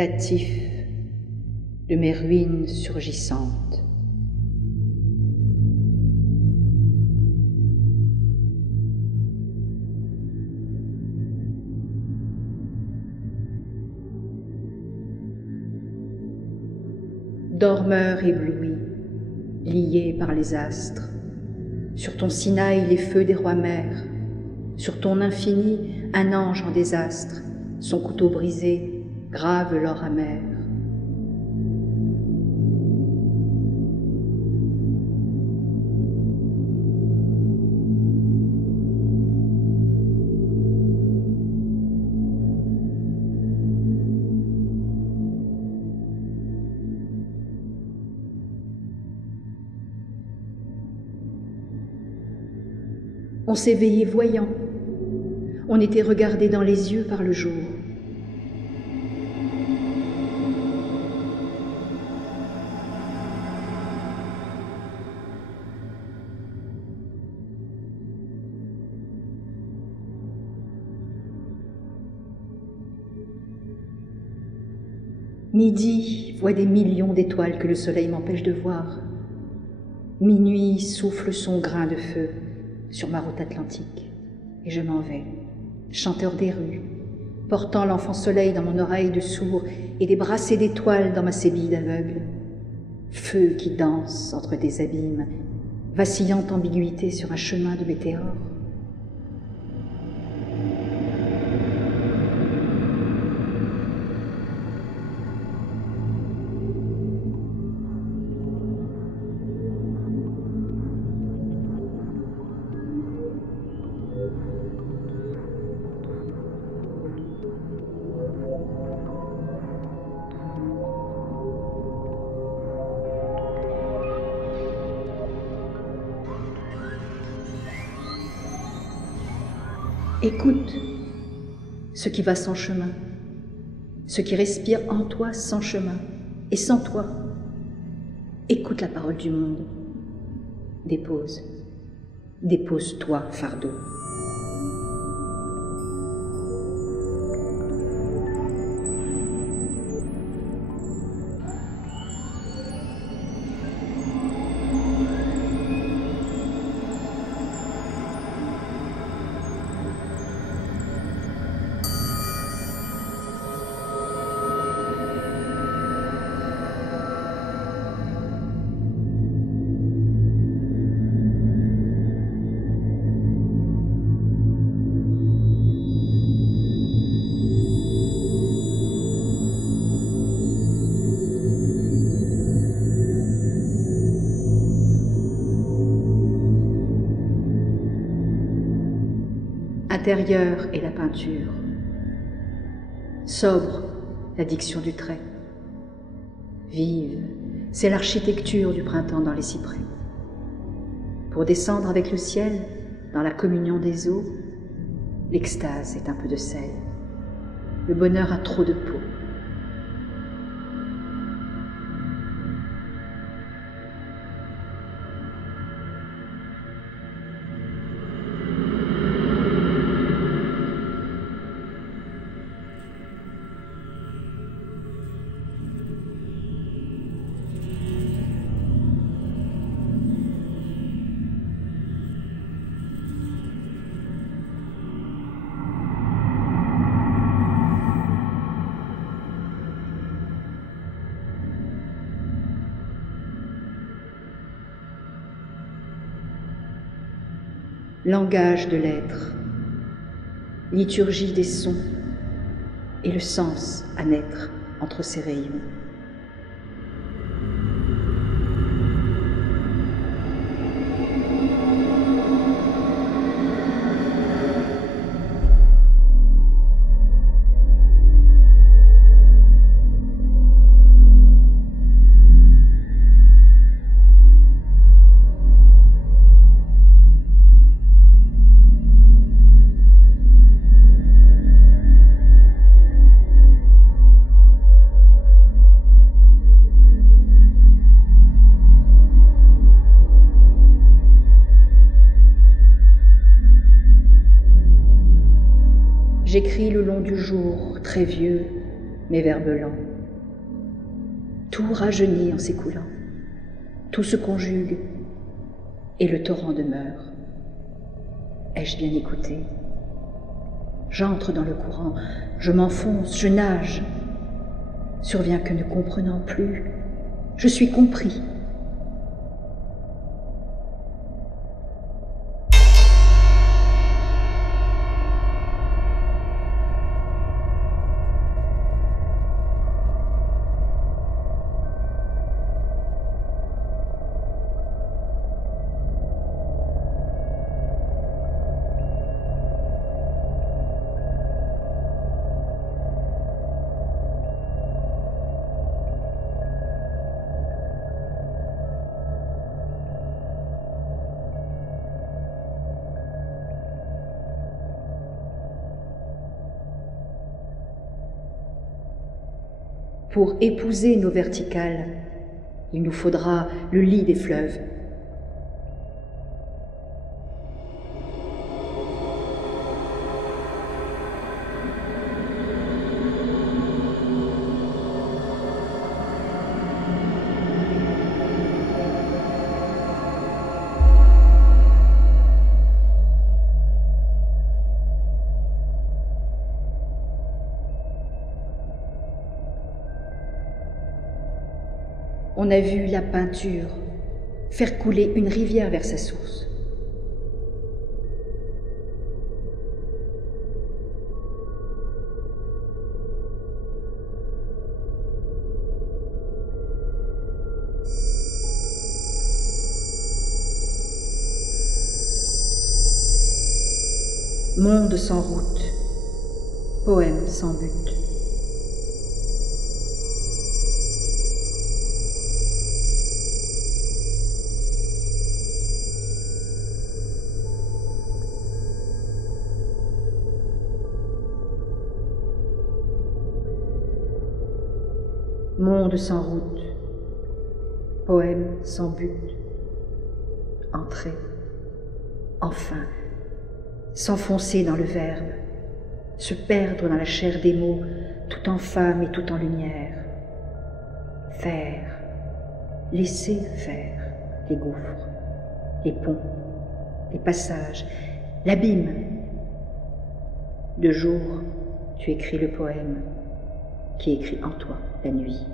natif de mes ruines surgissantes. Dormeur ébloui, lié par les astres, sur ton Sinaï les feux des rois mers, sur ton infini un ange en désastre, son couteau brisé grave l'or amer. On s'éveillait voyant, on était regardé dans les yeux par le jour. Midi voit des millions d'étoiles que le soleil m'empêche de voir. Minuit souffle son grain de feu sur ma route atlantique, et je m'en vais, chanteur des rues, portant l'enfant soleil dans mon oreille de sourd et des brassées d'étoiles dans ma sébille d'aveugle. Feu qui danse entre des abîmes, vacillante ambiguïté sur un chemin de météores. Écoute ce qui va sans chemin, ce qui respire en toi sans chemin et sans toi. Écoute la parole du monde. Dépose, dépose-toi, fardeau. Intérieur est la peinture, sobre la diction du trait, vive, c'est l'architecture du printemps dans les cyprès. Pour descendre avec le ciel, dans la communion des eaux, l'extase est un peu de sel, le bonheur a trop de peau. Langage de l'être, liturgie des sons et le sens à naître entre ces rayons. J'écris le long du jour, très vieux, mes verbes lents. Tout rajeunit en s'écoulant, tout se conjugue et le torrent demeure. Ai-je bien écouté? J'entre dans le courant, je m'enfonce, je nage. Survient que ne comprenant plus, je suis compris. Pour épouser nos verticales, il nous faudra le lit des fleuves. On a vu la peinture faire couler une rivière vers sa source. Monde sans route, poème sans but. Monde sans route, poème sans but, entrer, enfin, s'enfoncer dans le verbe, se perdre dans la chair des mots, tout en femme et tout en lumière, faire, laisser faire les gouffres, les ponts, les passages, l'abîme. De jour, tu écris le poème qui écrit en toi la nuit.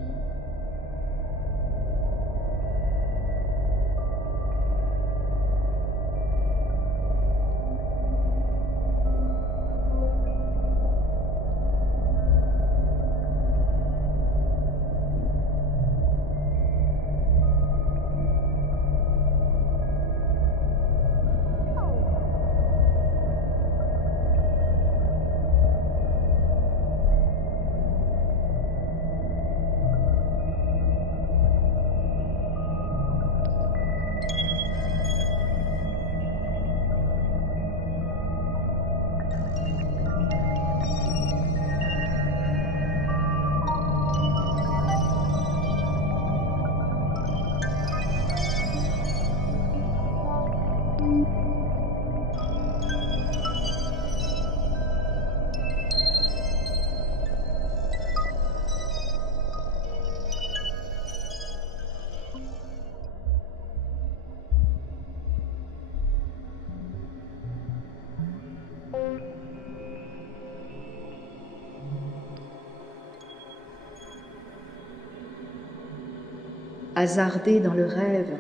Hasardé dans le rêve,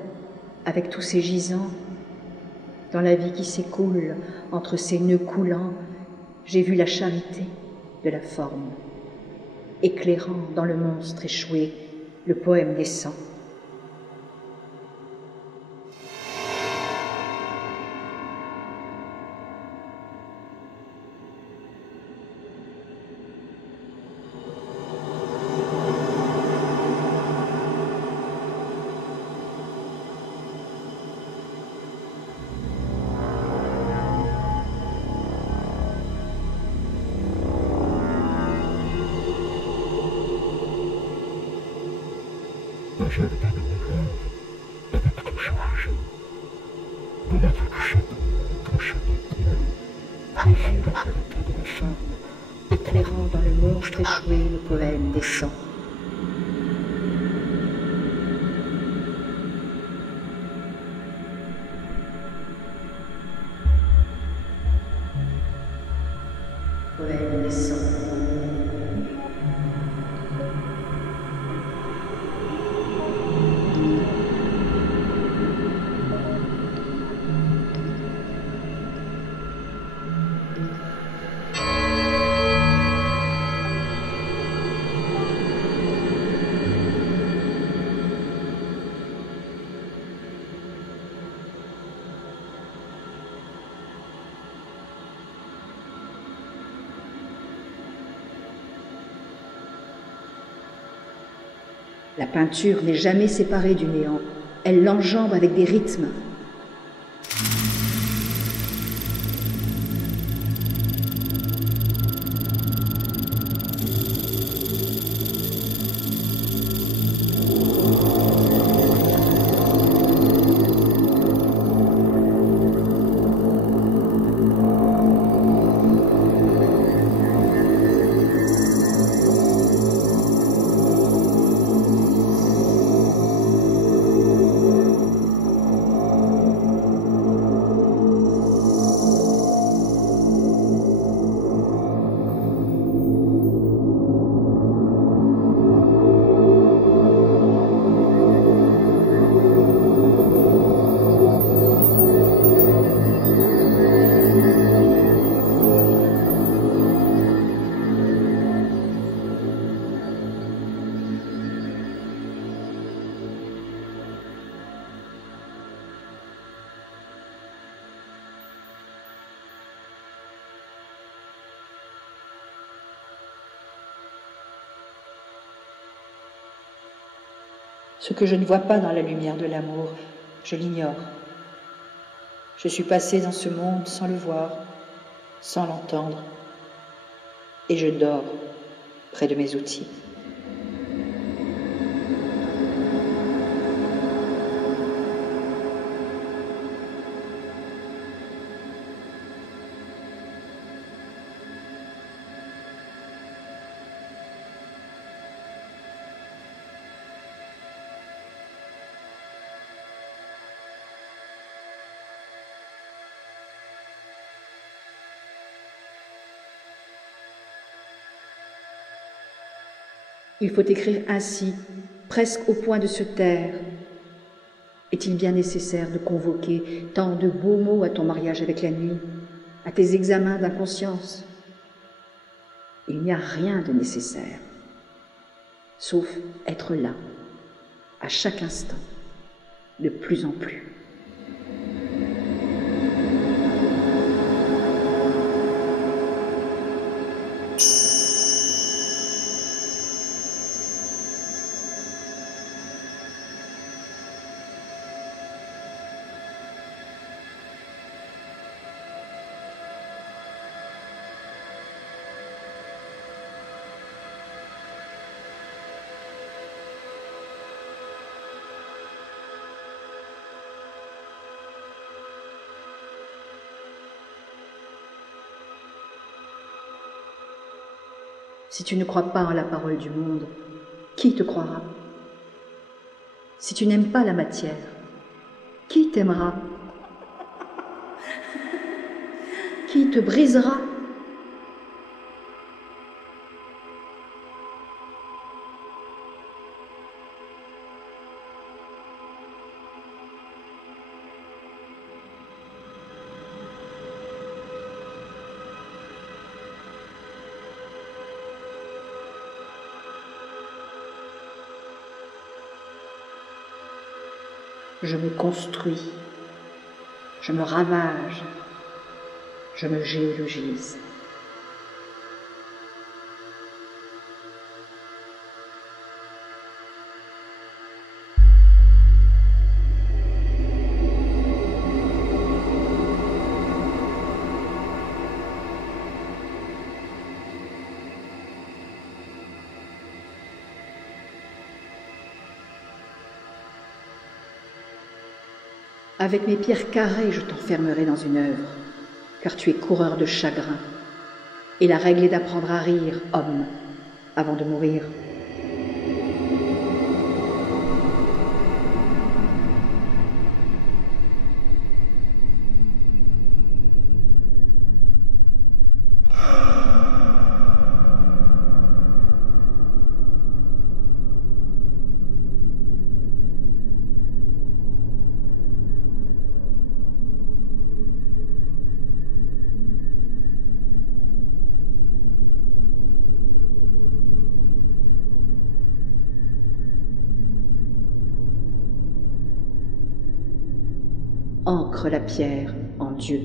avec tous ces gisants, dans la vie qui s'écoule, entre ces nœuds coulants, j'ai vu la charité de la forme, éclairant dans le monstre échoué le poème naissant. Éclairant dans le monstre échoué le poème descend. cruelle naissant. La peinture n'est jamais séparée du néant, elle l'enjambe avec des rythmes. Ce que je ne vois pas dans la lumière de l'amour, je l'ignore. Je suis passée dans ce monde sans le voir, sans l'entendre, et je dors près de mes outils. Il faut écrire ainsi, presque au point de se taire. Est-il bien nécessaire de convoquer tant de beaux mots à ton mariage avec la nuit, à tes examens d'inconscience? Il n'y a rien de nécessaire, sauf être là, à chaque instant, de plus en plus. Si tu ne crois pas en la parole du monde, qui te croira? Si tu n'aimes pas la matière, qui t'aimera? Qui te brisera? Je me construis, je me ravage, je me géologise. Avec mes pierres carrées, je t'enfermerai dans une œuvre, car tu es coureur de chagrin. Et la règle est d'apprendre à rire, homme, avant de mourir. ancre la pierre en Dieu.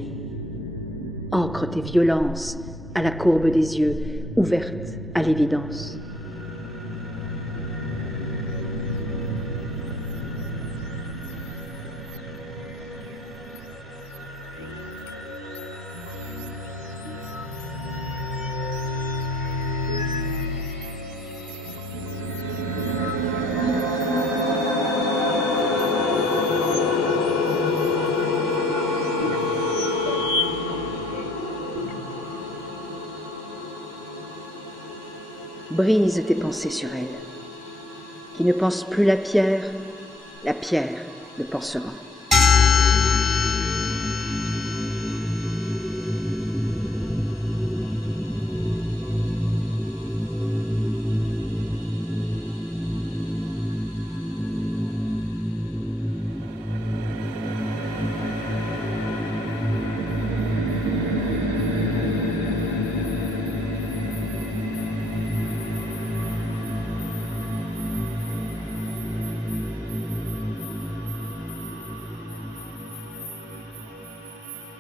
Ancre tes violences à la courbe des yeux, ouverte à l'évidence. Brise tes pensées sur elle. Qui ne pense plus la pierre le pensera.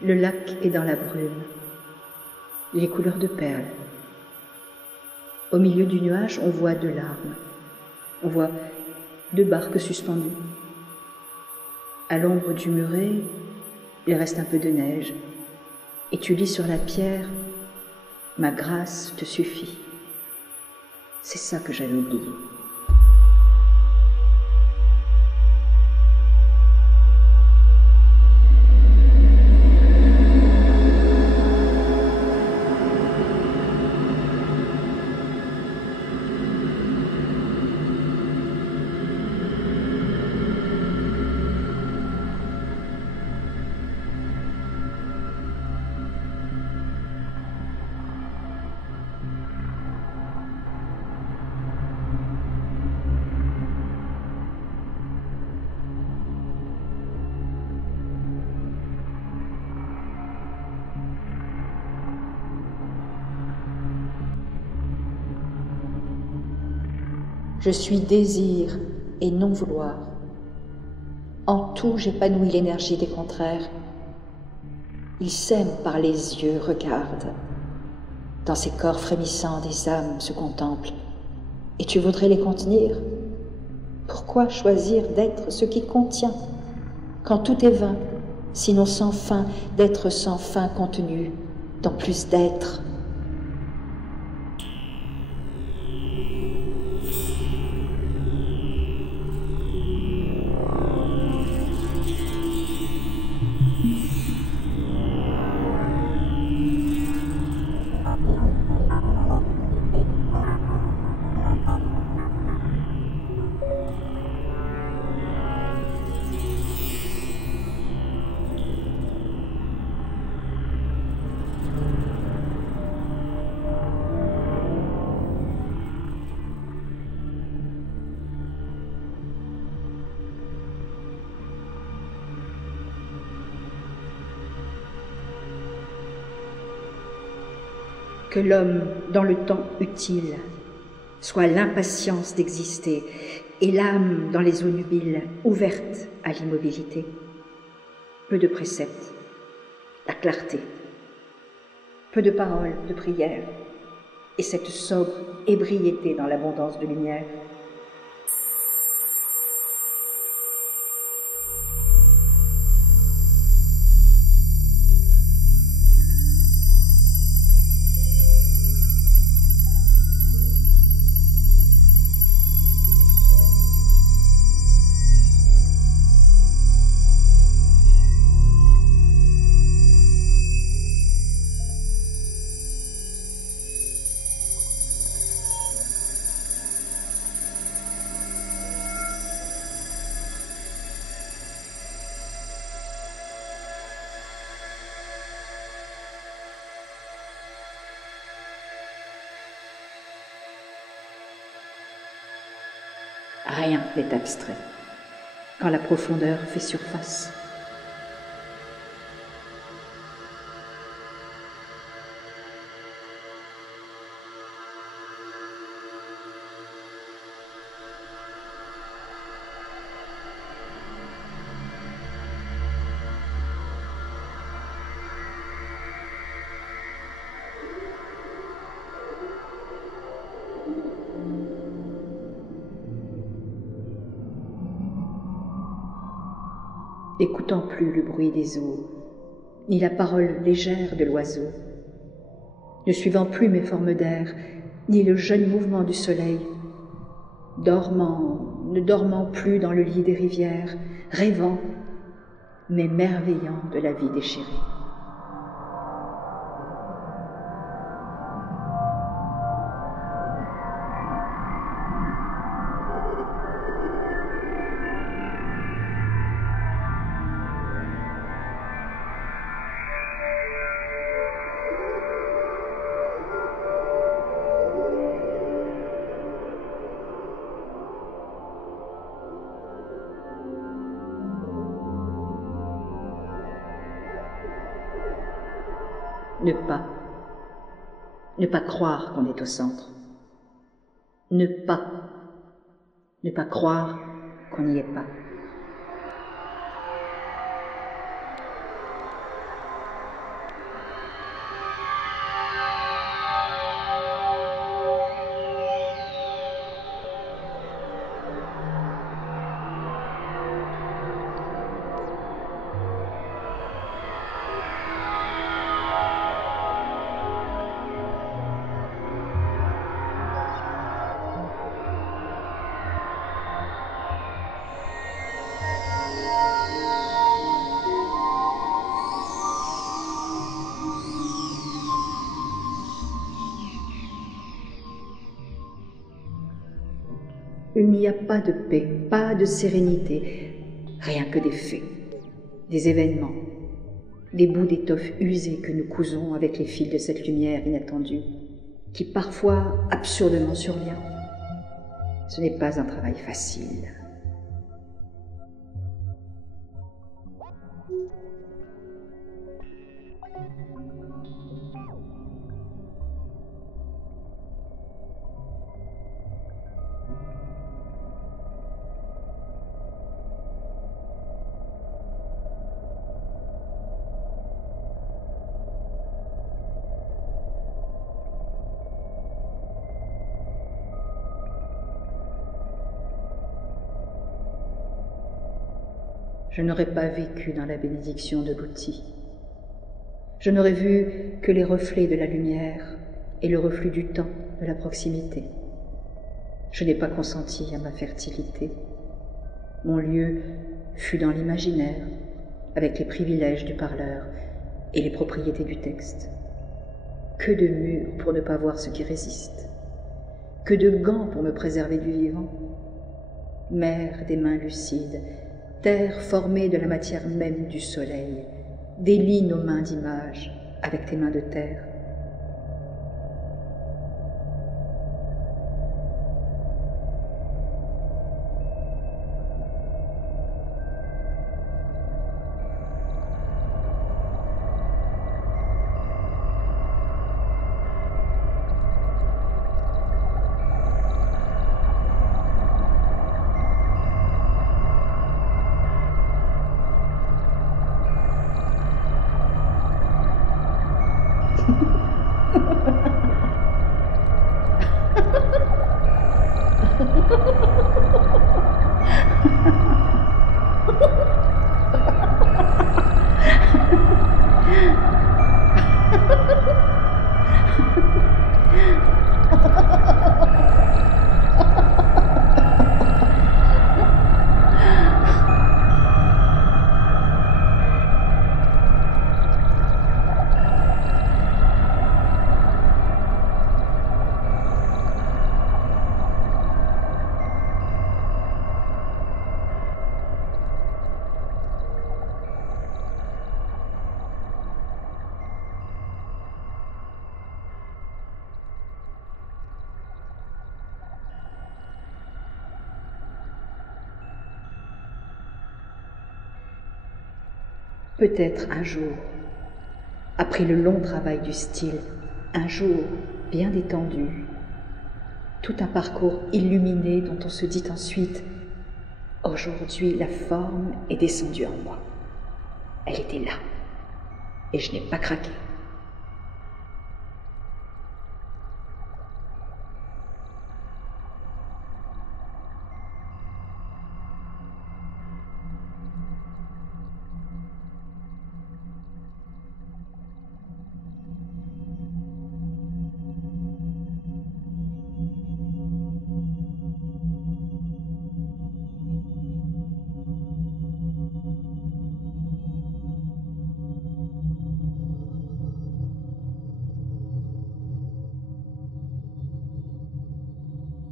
Le lac est dans la brume, les couleurs de perles. Au milieu du nuage, on voit 2 larmes. On voit 2 barques suspendues. À l'ombre du muret, il reste un peu de neige. Et tu lis sur la pierre, « Ma grâce te suffit ». C'est ça que j'avais oublié. Je suis désir et non vouloir. En tout, j'épanouis l'énergie des contraires. Ils s'aiment par les yeux, regardent. Dans ces corps frémissants, des âmes se contemplent. Et tu voudrais les contenir? Pourquoi choisir d'être ce qui contient, quand tout est vain, sinon sans fin, d'être sans fin contenu, dans plus d'être? Que l'homme, dans le temps utile, soit l'impatience d'exister et l'âme dans les eaux nubiles, ouverte à l'immobilité. Peu de préceptes, la clarté, peu de paroles, de prières, et cette sobre ébriété dans l'abondance de lumière. Rien n'est abstrait quand la profondeur fait surface. n'écoutant plus le bruit des eaux, ni la parole légère de l'oiseau, ne suivant plus mes formes d'air, ni le jeune mouvement du soleil, dormant, ne dormant plus dans le lit des rivières, rêvant, mais merveillant de la vie déchirée. Ne pas croire qu'on est au centre. Ne pas croire qu'on n'y est pas. Il n'y a pas de paix, pas de sérénité, rien que des faits, des événements, des bouts d'étoffe usée que nous cousons avec les fils de cette lumière inattendue, qui parfois absurdement survient. Ce n'est pas un travail facile. Je n'aurais pas vécu dans la bénédiction de l'outil. Je n'aurais vu que les reflets de la lumière et le reflux du temps de la proximité. Je n'ai pas consenti à ma fertilité. Mon lieu fut dans l'imaginaire, avec les privilèges du parleur et les propriétés du texte. Que de murs pour ne pas voir ce qui résiste. Que de gants pour me préserver du vivant. Mer des mains lucides, terre formée de la matière même du soleil, délie nos mains d'images avec tes mains de terre. Peut-être un jour, après le long travail du style, un jour bien détendu, tout un parcours illuminé dont on se dit ensuite « Aujourd'hui, la forme est descendue en moi. Elle était là, et je n'ai pas craqué. »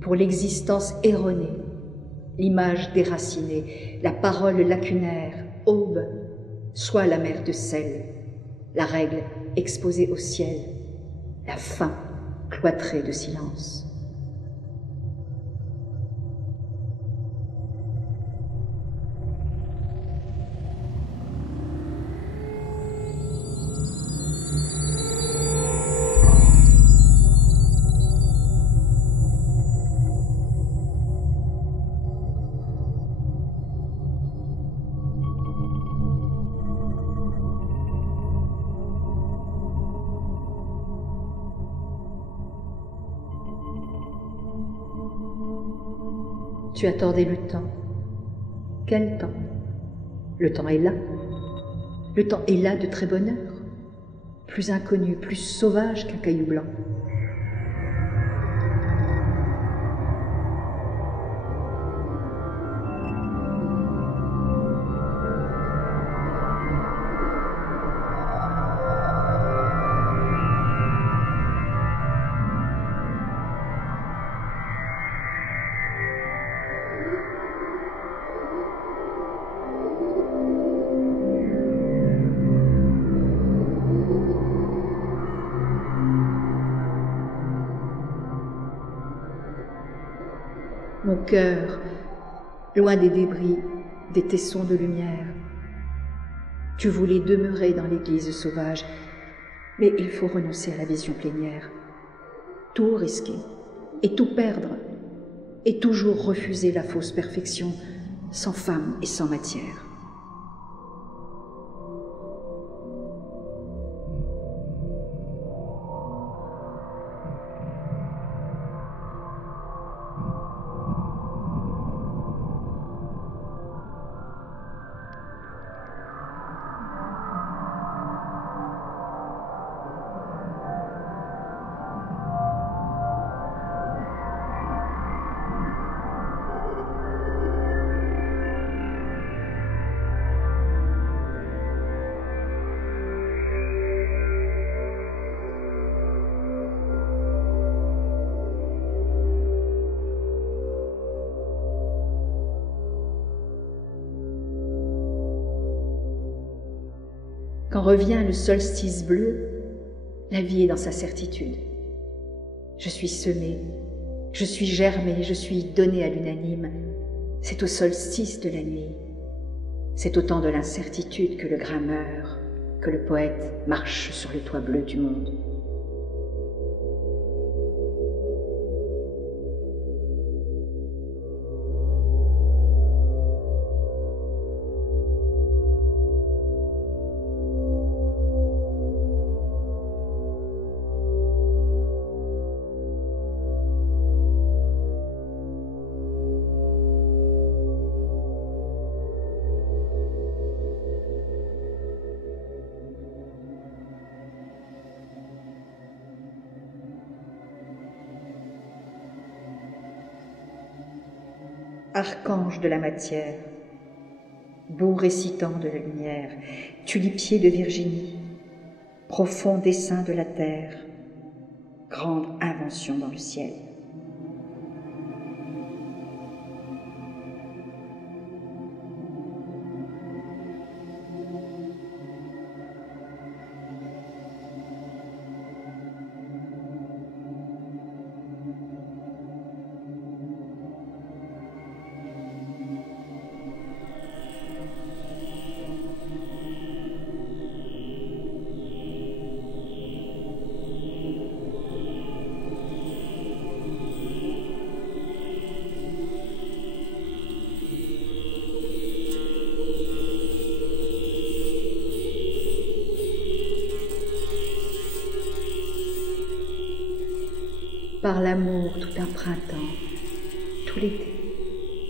pour l'existence erronée, l'image déracinée, la parole lacunaire, aube, soit la mer de sel, la règle exposée au ciel, la fin cloîtrée de silence. Tu as tordé le temps. Quel temps? Le temps est là. Le temps est là de très bonne heure, plus inconnu, plus sauvage qu'un caillou blanc. Mon cœur, loin des débris, des tessons de lumière. Tu voulais demeurer dans l'église sauvage, mais il faut renoncer à la vision plénière. Tout risquer, et tout perdre, et toujours refuser la fausse perfection, sans femme et sans matière. Quand revient le solstice bleu, la vie est dans sa certitude. Je suis semée, je suis germée, je suis donnée à l'unanime. C'est au solstice de la nuit. C'est au temps de l'incertitude que le grain meurt, que le poète marche sur le toit bleu du monde. Archange de la matière, beau récitant de la lumière, tulipier de Virginie, profond dessein de la terre, grande invention dans le ciel. Par l'amour tout un printemps, tout l'été,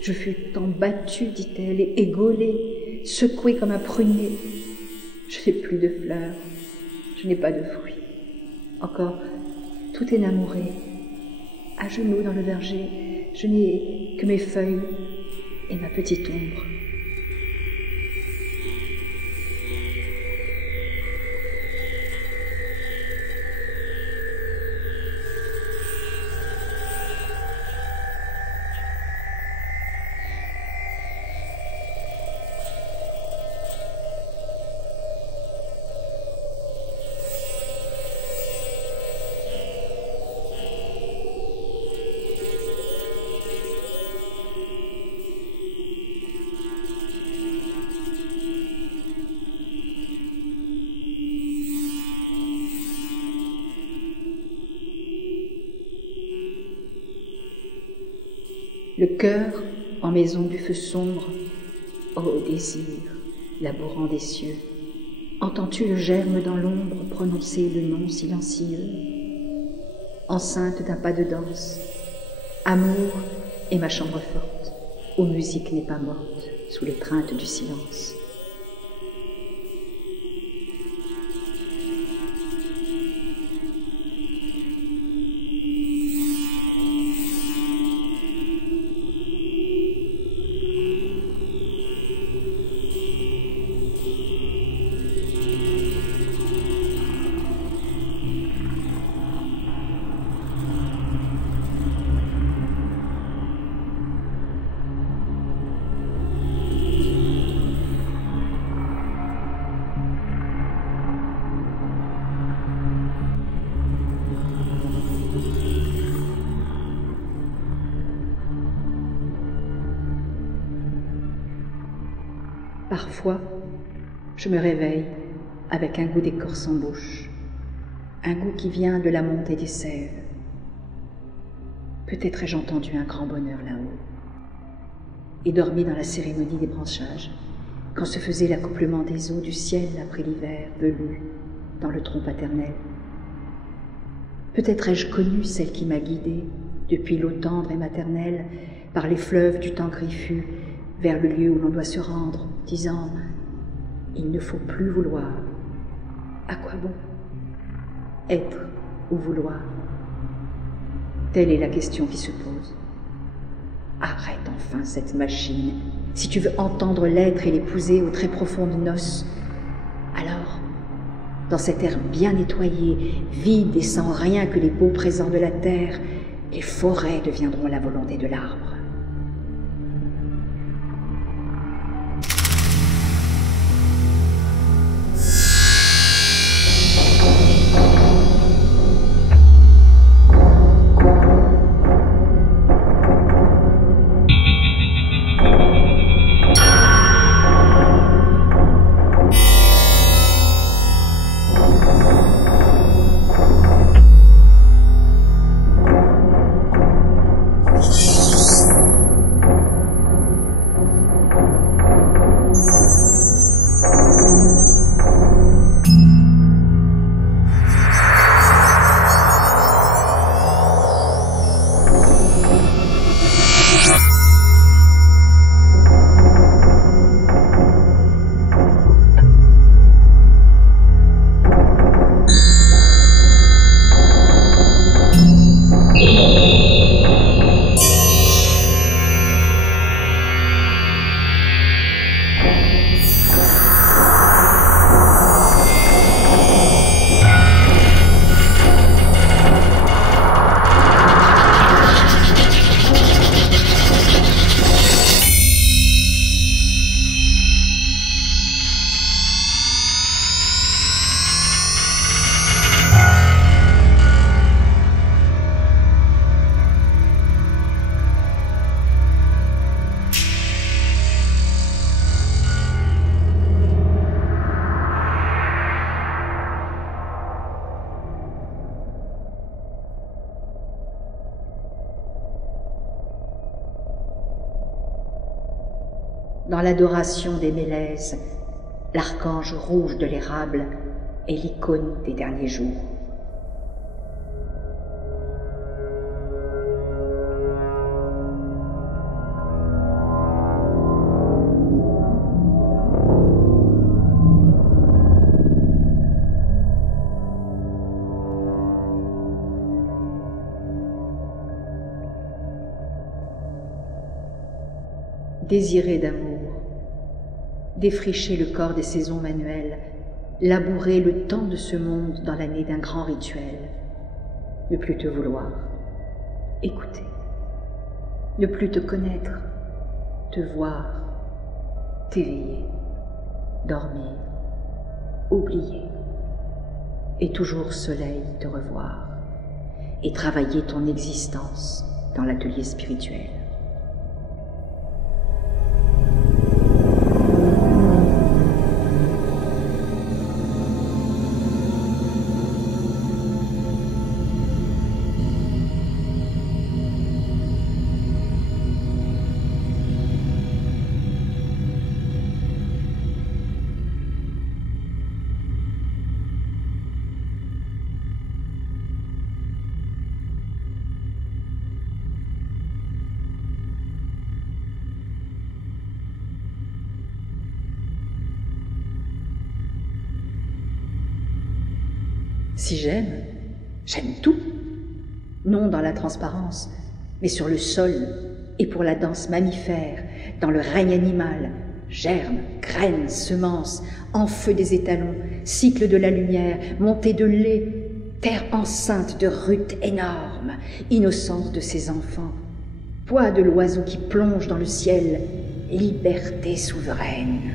je fus tant battue, dit-elle, et égolée, secouée comme un prunier. Je n'ai plus de fleurs, je n'ai pas de fruits. Encore, tout énamouré, à genoux dans le verger, je n'ai que mes feuilles et ma petite ombre. le cœur en maison du feu sombre. Ô désir, labourant des cieux, entends-tu le germe dans l'ombre prononcer le nom silencieux? Enceinte d'un pas de danse, amour est ma chambre forte, où musique n'est pas morte sous l'étreinte du silence. Parfois, je me réveille avec un goût d'écorce en bouche, un goût qui vient de la montée des sèves. Peut-être ai-je entendu un grand bonheur là-haut, et dormi dans la cérémonie des branchages, quand se faisait l'accouplement des eaux du ciel après l'hiver velu dans le tronc paternel. Peut-être ai-je connu celle qui m'a guidée depuis l'eau tendre et maternelle par les fleuves du temps griffu vers le lieu où l'on doit se rendre, disant « Il ne faut plus vouloir. À quoi bon? Être ou vouloir ?» Telle est la question qui se pose. Arrête enfin cette machine, si tu veux entendre l'être et l'épouser aux très profondes noces. Alors, dans cet air bien nettoyé, vide et sans rien que les beaux présents de la terre, les forêts deviendront la volonté de l'arbre. Dans l'adoration des mélèzes, l'archange rouge de l'érable est l'icône des derniers jours. Désirer d'amour, défricher le corps des saisons manuelles, labourer le temps de ce monde dans l'année d'un grand rituel, ne plus te vouloir, écouter, ne plus te connaître, te voir, t'éveiller, dormir, oublier, et toujours soleil te revoir, et travailler ton existence dans l'atelier spirituel. Si j'aime, j'aime tout. Non dans la transparence, mais sur le sol et pour la danse mammifère, dans le règne animal, germes, graines, semences, en feu des étalons, cycle de la lumière, montée de lait, terre enceinte de ruth énorme, innocence de ses enfants, poids de l'oiseau qui plonge dans le ciel, liberté souveraine.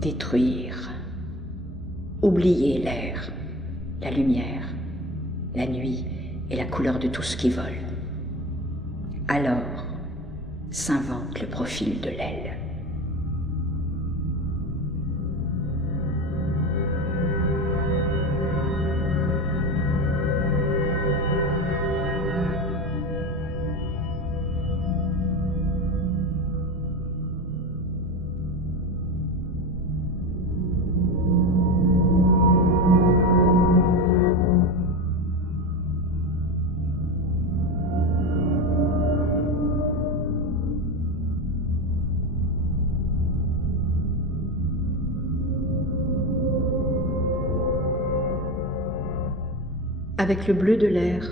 Détruire, oublier l'air, la lumière, la nuit et la couleur de tout ce qui vole. Alors s'invente le profil de l'aile. Avec le bleu de l'air,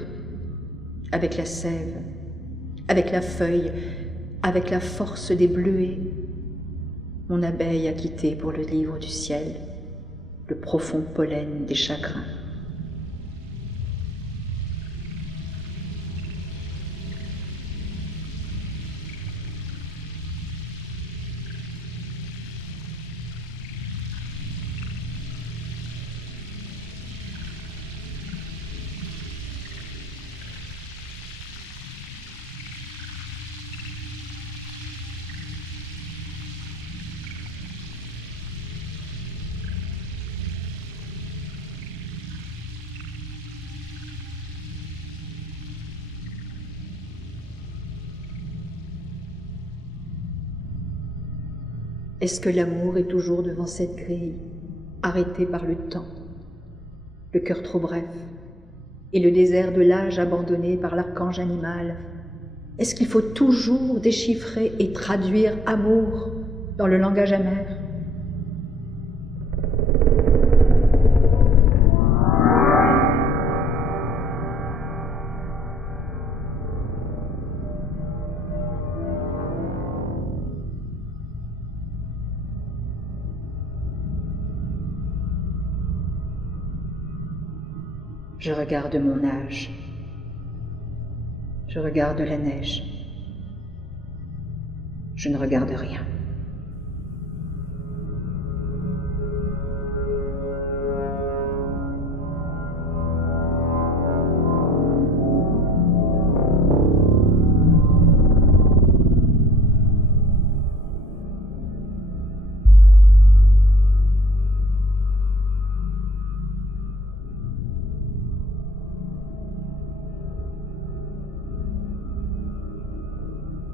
avec la sève, avec la feuille, avec la force des bleuets, mon abeille a quitté pour le livre du ciel le profond pollen des chagrins. Est-ce que l'amour est toujours devant cette grille, arrêté par le temps, le cœur trop bref, et le désert de l'âge abandonné par l'archange animal? Est-ce qu'il faut toujours déchiffrer et traduire amour dans le langage amer? Je regarde mon âge. Je regarde la neige. Je ne regarde rien.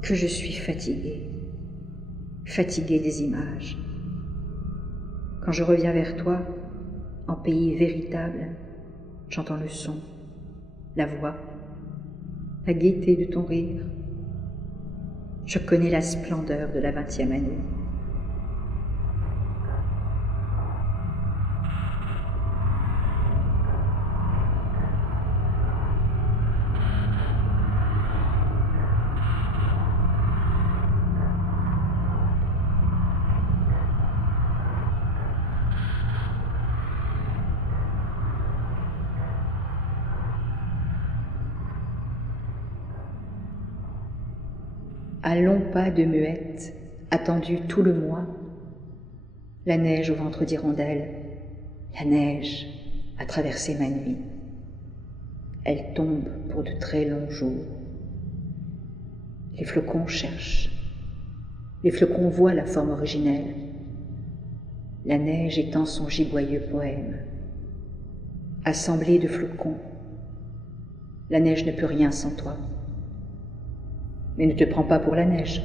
Que je suis fatiguée, fatiguée des images. Quand je reviens vers toi, en pays véritable, j'entends le son, la voix, la gaieté de ton rire. Je connais la splendeur de la 20e année. À longs pas de muette, attendue tout le mois, la neige au ventre d'hirondelle, la neige a traversé ma nuit. Elle tombe pour de très longs jours. Les flocons cherchent Les flocons voient la forme originelle. La neige étend son giboyeux poème. Assemblée de flocons, la neige ne peut rien sans toi. Mais ne te prends pas pour la neige.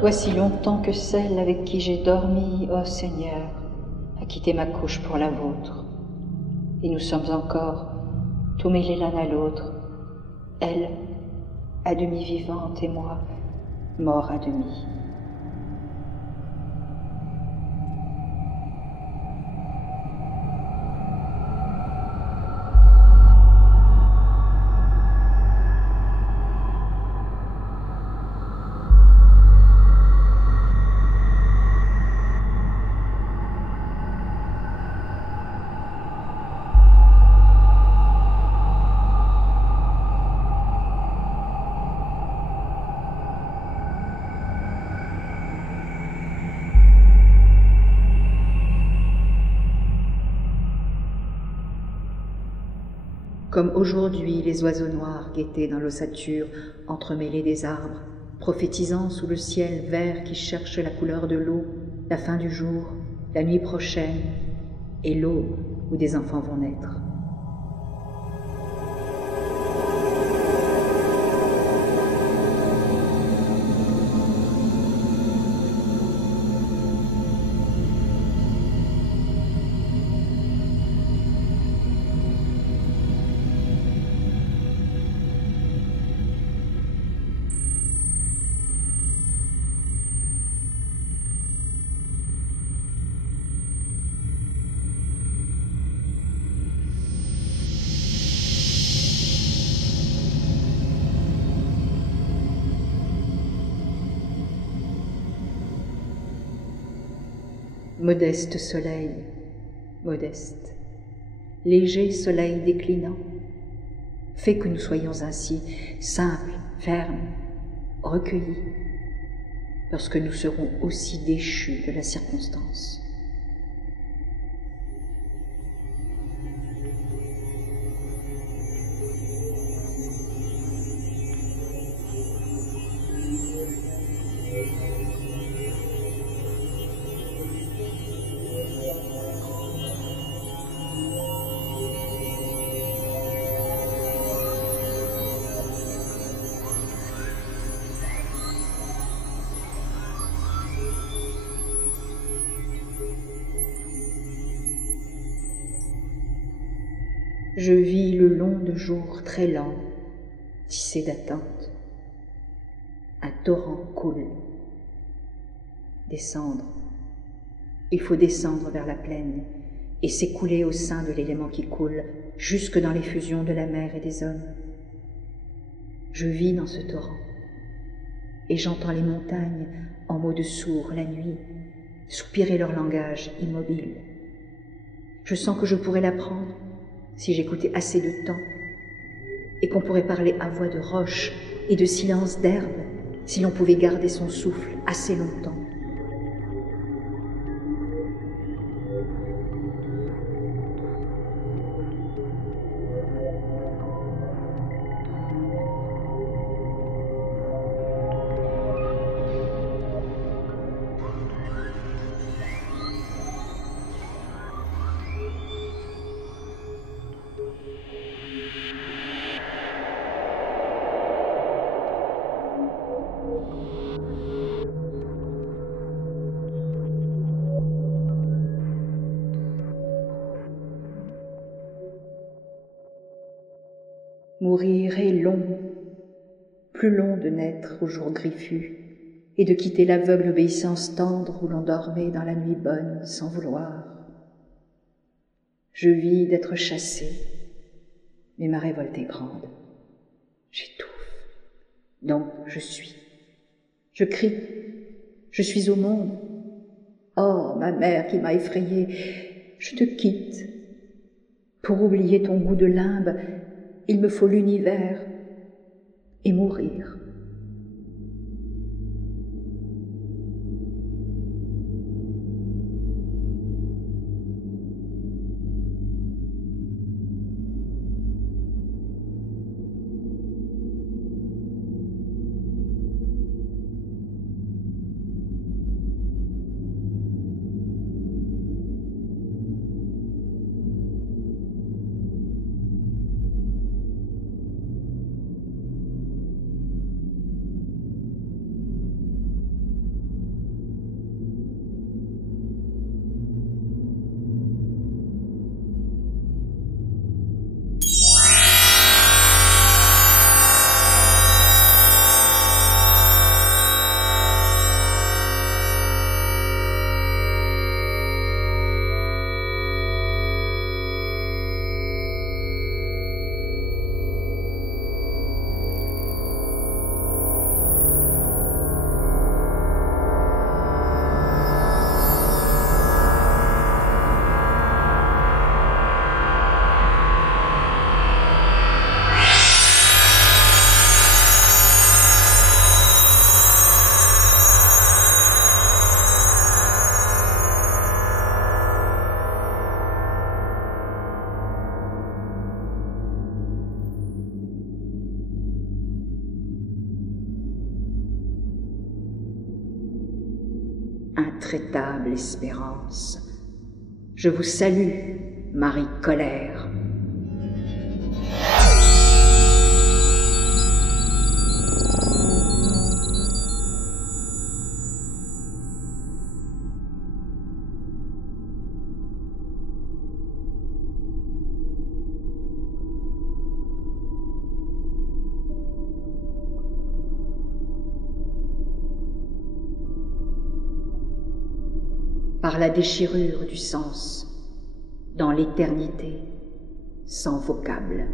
Voici longtemps que celle avec qui j'ai dormi, ô Seigneur, a quitté ma couche pour la vôtre. Et nous sommes encore tout mêlés l'un à l'autre, elle, à demi vivante, et moi, mort à demi. Comme aujourd'hui les oiseaux noirs guettaient dans l'ossature entremêlée des arbres, prophétisant sous le ciel vert qui cherche la couleur de l'eau, la fin du jour, la nuit prochaine et l'aube où des enfants vont naître. Modeste soleil, modeste, léger soleil déclinant, fais que nous soyons ainsi, simples, fermes, recueillis, lorsque nous serons aussi déchus de la circonstance. Je vis le long de jours très lents, tissé d'attente. Un torrent coule. Descendre. Il faut descendre vers la plaine et s'écouler au sein de l'élément qui coule, jusque dans les fusions de la mer et des hommes. Je vis dans ce torrent et j'entends les montagnes en mots de sourds la nuit, soupirer leur langage immobile. Je sens que je pourrais l'apprendre si j'écoutais assez de temps, et qu'on pourrait parler à voix de roche et de silence d'herbe, si l'on pouvait garder son souffle assez longtemps. Mourir est long, plus long de naître au jour griffu et de quitter l'aveugle obéissance tendre où l'on dormait dans la nuit bonne sans vouloir. Je vis d'être chassé, mais ma révolte est grande. J'étouffe, Donc je suis. Je crie. Je suis au monde. Oh, ma mère qui m'a effrayée, je te quitte. Pour oublier ton goût de limbe, il me faut l'univers et mourir. Intraitable espérance, je vous salue, Marie Colère. Par la déchirure du sens, dans l'éternité, sans vocable.